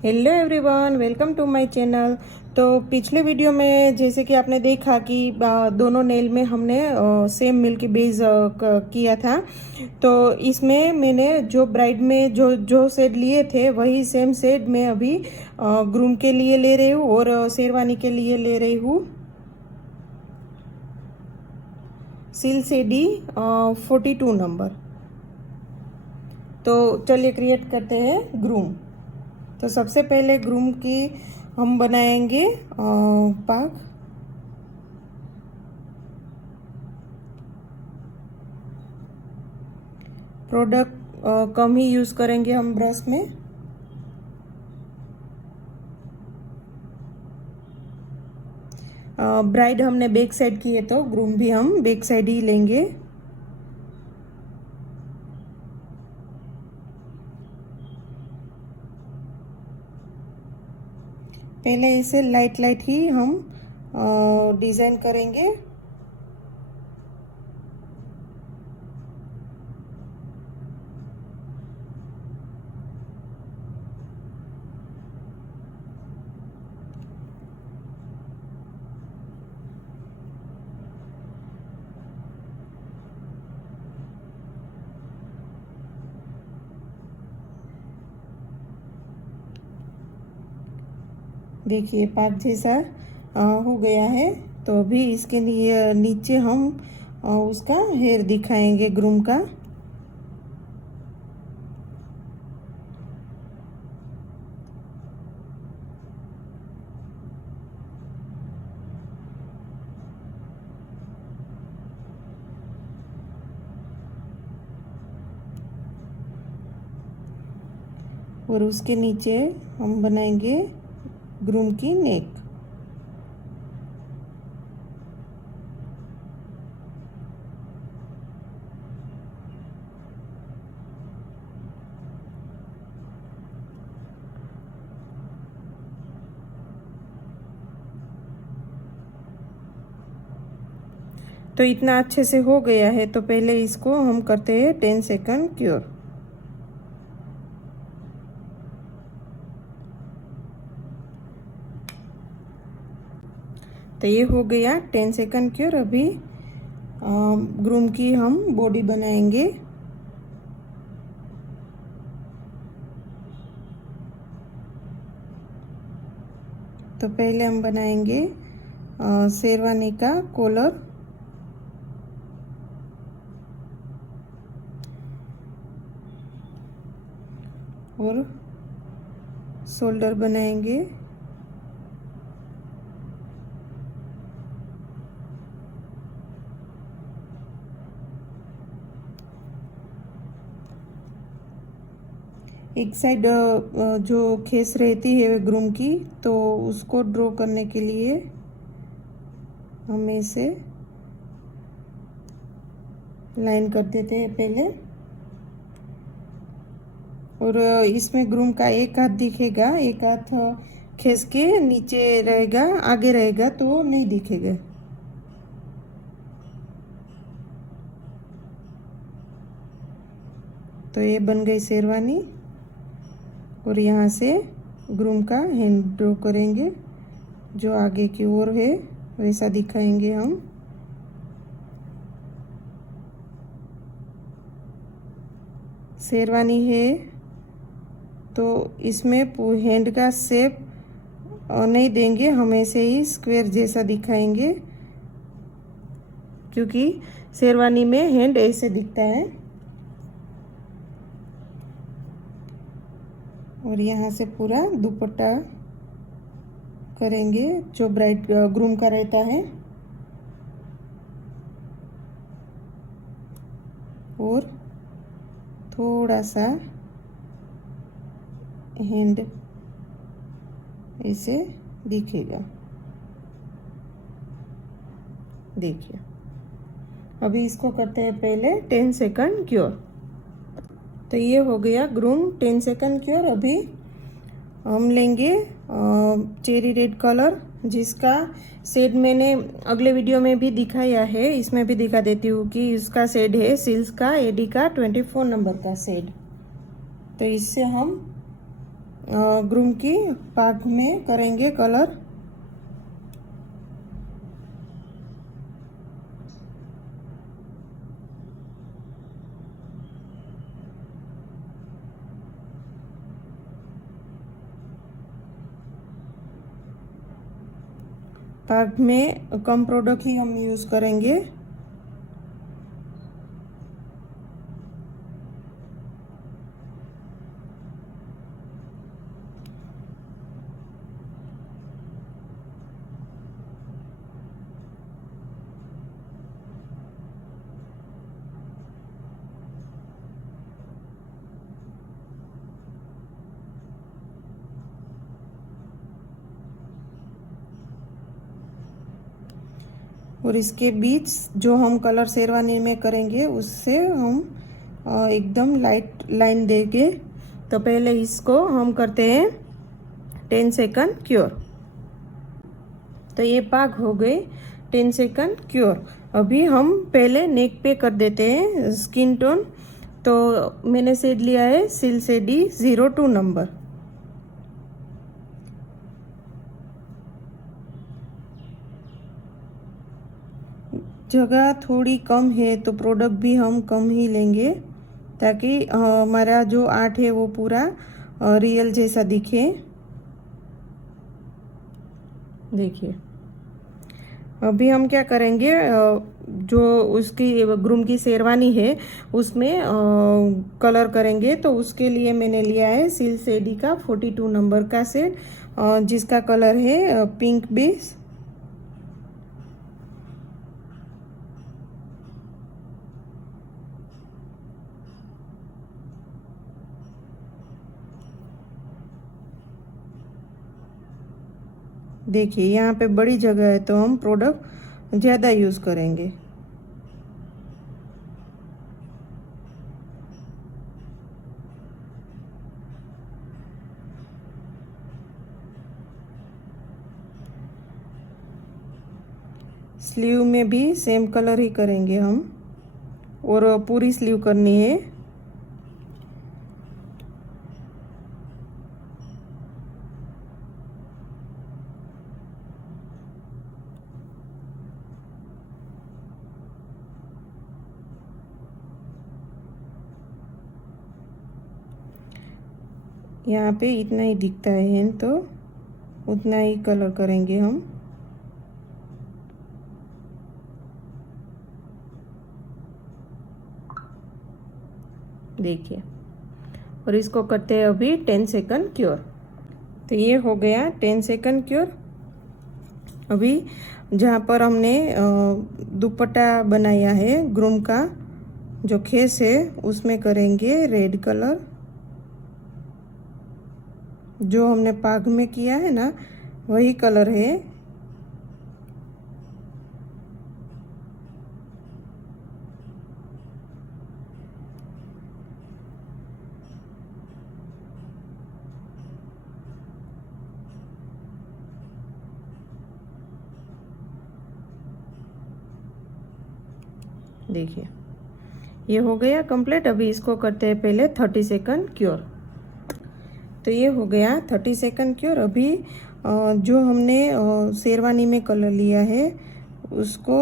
Hello everyone, welcome to my channel. तो पिछले video में जैसे कि आपने देखा कि दोनों नेल में हमने सेम मिल्की बेस किया था। तो इसमें मैंने जो ब्राइड में जो जो शेड लिए थे वही सेम शेड मैं अभी ग्रूम के लिए ले रही हूँ और शेरवानी के लिए ले रही हूँ सिल शेडी 42 नंबर। तो चलिए क्रिएट करते हैं ग्रूम। तो सबसे पहले ग्रूम की हम बनाएंगे पाग। प्रोडक्ट कम ही यूज़ करेंगे हम ब्रश में। ब्राइड हमने बैक साइड की है तो ग्रूम भी हम बैक साइड ही लेंगे। पहले इसे लाइट लाइट ही हम डिज़ाइन करेंगे। देखिए पाग जैसा हो गया है। तो अभी इसके लिए नीचे हम उसका हेयर दिखाएंगे ग्रूम का। और उसके नीचे हम बनाएंगे ग्रूम की नेक। तो इतना अच्छे से हो गया है तो पहले इसको हम करते हैं 10 सेकंड क्योर। तो ये हो गया 10 सेकंड क्योर। अभी ग्रूम की हम बॉडी बनाएंगे। तो पहले हम बनाएंगे शेरवानी का कॉलर। और शोल्डर बनाएंगे। एक साइड जो खेस रहती है ग्रूम की तो उसको ड्रॉ करने के लिए हम इसे लाइन कर देते हैं पहले। और इसमें ग्रूम का एक हाथ दिखेगा, एक हाथ खेस के नीचे रहेगा, आगे रहेगा तो नहीं दिखेगा। तो ये बन गई शेरवानी। और यहाँ से ग्रूम का हैंड ड्रॉ करेंगे, जो आगे की ओर है वैसा दिखाएंगे हम। शेरवानी है तो इसमें हैंड का शेप नहीं देंगे, हम ऐसे ही स्क्वायर जैसा दिखाएंगे, क्योंकि शेरवानी में हैंड ऐसे दिखता है। और यहाँ से पूरा दुपट्टा करेंगे जो ब्राइड ग्रूम का रहता है। और थोड़ा सा हैंड ऐसे दिखेगा, देखिए। अभी इसको करते हैं पहले 10 सेकंड क्योर। तो ये हो गया ग्रूम 10 सेकंड क्योर। अभी हम लेंगे चेरी रेड कलर, जिसका शेड मैंने अगले वीडियो में भी दिखाया है, इसमें भी दिखा देती हूँ कि इसका शेड है सिल्स का एडी का 24 नंबर का शेड। तो इससे हम ग्रूम की पाग में करेंगे कलर। पाग में कम प्रोडक्ट ही हम यूज़ करेंगे। और इसके बीच जो हम कलर शेरवानी में करेंगे उससे हम एकदम लाइट लाइन देंगे। तो पहले इसको हम करते हैं 10 सेकंड क्योर। तो ये पाग हो गए 10 सेकंड क्योर। अभी हम पहले नेक पे कर देते हैं स्किन टोन। तो मैंने शेड लिया है सिल शेडी 02 नंबर। जगह थोड़ी कम है तो प्रोडक्ट भी हम कम ही लेंगे ताकि हमारा जो आर्ट है वो पूरा रियल जैसा दिखे। देखिए अभी हम क्या करेंगे, जो उसकी ग्रूम की शेरवानी है उसमें कलर करेंगे। तो उसके लिए मैंने लिया है सिल शेडी का 42 नंबर का सेट, जिसका कलर है पिंक बेस। देखिए यहाँ पे बड़ी जगह है तो हम प्रोडक्ट ज़्यादा यूज़ करेंगे। स्लीव में भी सेम कलर ही करेंगे हम, और पूरी स्लीव करनी है। यहाँ पे इतना ही दिखता है तो उतना ही कलर करेंगे हम। देखिए, और इसको करते हैं अभी 10 सेकंड क्योर। तो ये हो गया 10 सेकंड क्योर। अभी जहाँ पर हमने दुपट्टा बनाया है ग्रूम का, जो खेस है उसमें करेंगे रेड कलर। जो हमने पाग में किया है ना वही कलर है। देखिए ये हो गया कंप्लीट। अभी इसको करते हैं पहले 30 सेकंड क्योर। तो ये हो गया 30 सेकंड क्योर। अभी जो हमने शेरवानी में कलर लिया है उसको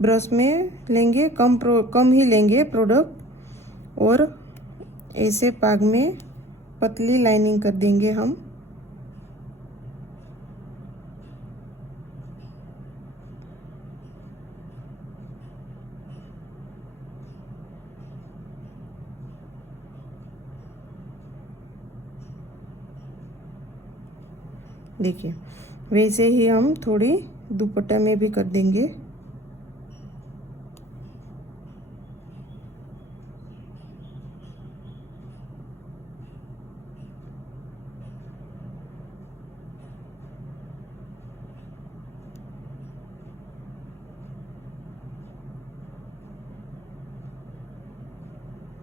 ब्रश में लेंगे, कम ही लेंगे प्रोडक्ट, और ऐसे पाग में पतली लाइनिंग कर देंगे हम। देखिए वैसे ही हम थोड़ी दुपट्टा में भी कर देंगे।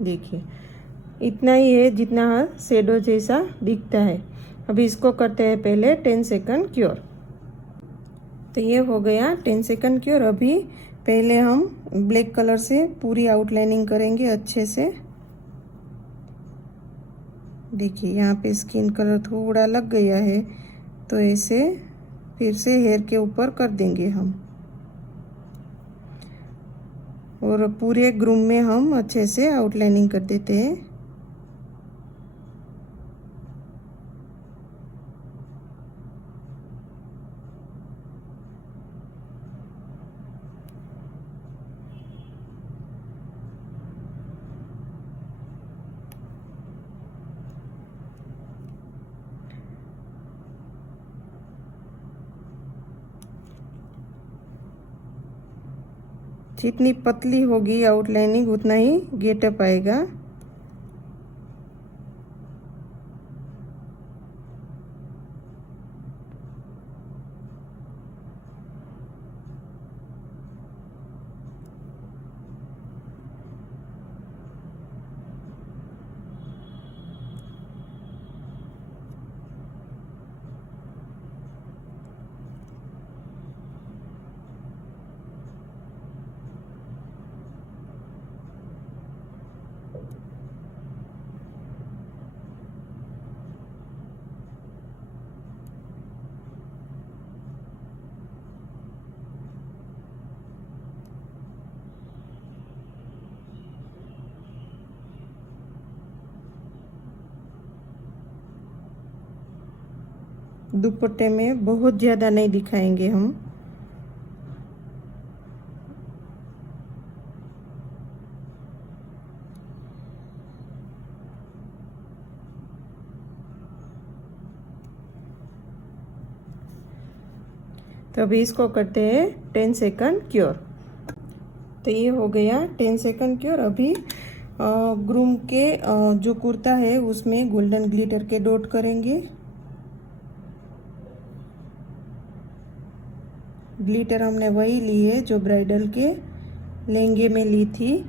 देखिए इतना ही है जितना शेडो जैसा दिखता है। अभी इसको करते हैं पहले 10 सेकंड क्योर। तो ये हो गया 10 सेकंड क्योर। अभी पहले हम ब्लैक कलर से पूरी आउटलाइनिंग करेंगे अच्छे से। देखिए यहाँ पे स्किन कलर थोड़ा लग गया है, तो ऐसे फिर से हेयर के ऊपर कर देंगे हम, और पूरे ग्रूम में हम अच्छे से आउटलाइनिंग कर देते हैं। जितनी पतली होगी आउटलाइनिंग उतना ही गेटअप आएगा। दुपट्टे में बहुत ज़्यादा नहीं दिखाएंगे हम। तो अभी इसको करते हैं 10 सेकंड क्योर। तो ये हो गया 10 सेकंड क्योर। अभी ग्रूम के जो कुर्ता है उसमें गोल्डन ग्लिटर के डॉट करेंगे। ग्लिटर हमने वही ली है जो ब्राइडल के लहंगे में ली थी।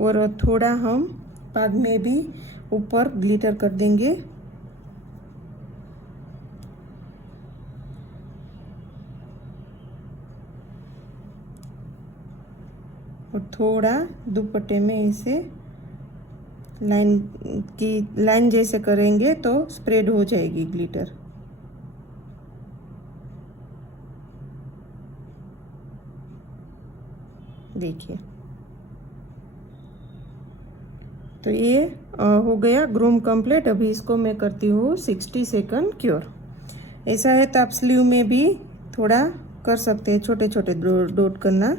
और थोड़ा हम पाग में भी ऊपर ग्लिटर कर देंगे। और थोड़ा दुपट्टे में इसे लाइन जैसे करेंगे तो स्प्रेड हो जाएगी ग्लिटर। देखिए, तो ये हो गया ग्रूम कंप्लीट। अभी इसको मैं करती हूँ 60 सेकंड क्योर। ऐसा है तो आप स्लीव में भी थोड़ा कर सकते हैं, छोटे छोटे डॉट करना।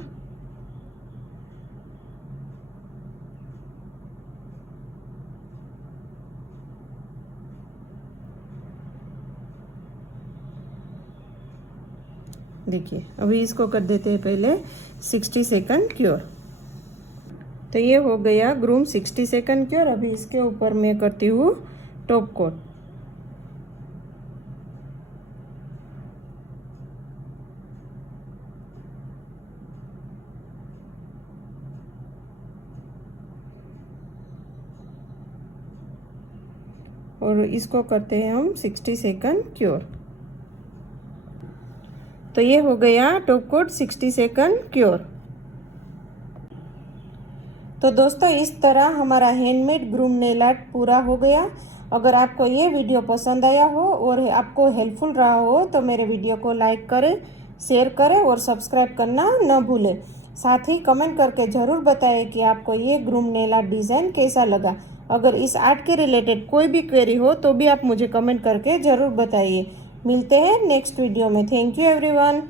देखिए, अभी इसको कर देते हैं पहले 60 सेकंड क्योर। तो ये हो गया ग्रूम 60 सेकंड क्योर। अभी इसके ऊपर मैं करती हूँ टॉप कोट। और इसको करते हैं हम 60 सेकंड क्योर। तो ये हो गया टॉप कोट 60 सेकंड क्योर। तो दोस्तों, इस तरह हमारा हैंडमेड ग्रूम नेल आर्ट पूरा हो गया। अगर आपको ये वीडियो पसंद आया हो और आपको हेल्पफुल रहा हो तो मेरे वीडियो को लाइक करें, शेयर करें और सब्सक्राइब करना न भूलें। साथ ही कमेंट करके ज़रूर बताएं कि आपको ये ग्रूम नेल आर्ट डिज़ाइन कैसा लगा। अगर इस आर्ट के रिलेटेड कोई भी क्वेरी हो तो भी आप मुझे कमेंट करके ज़रूर बताइए। मिलते हैं नेक्स्ट वीडियो में। Thank you everyone.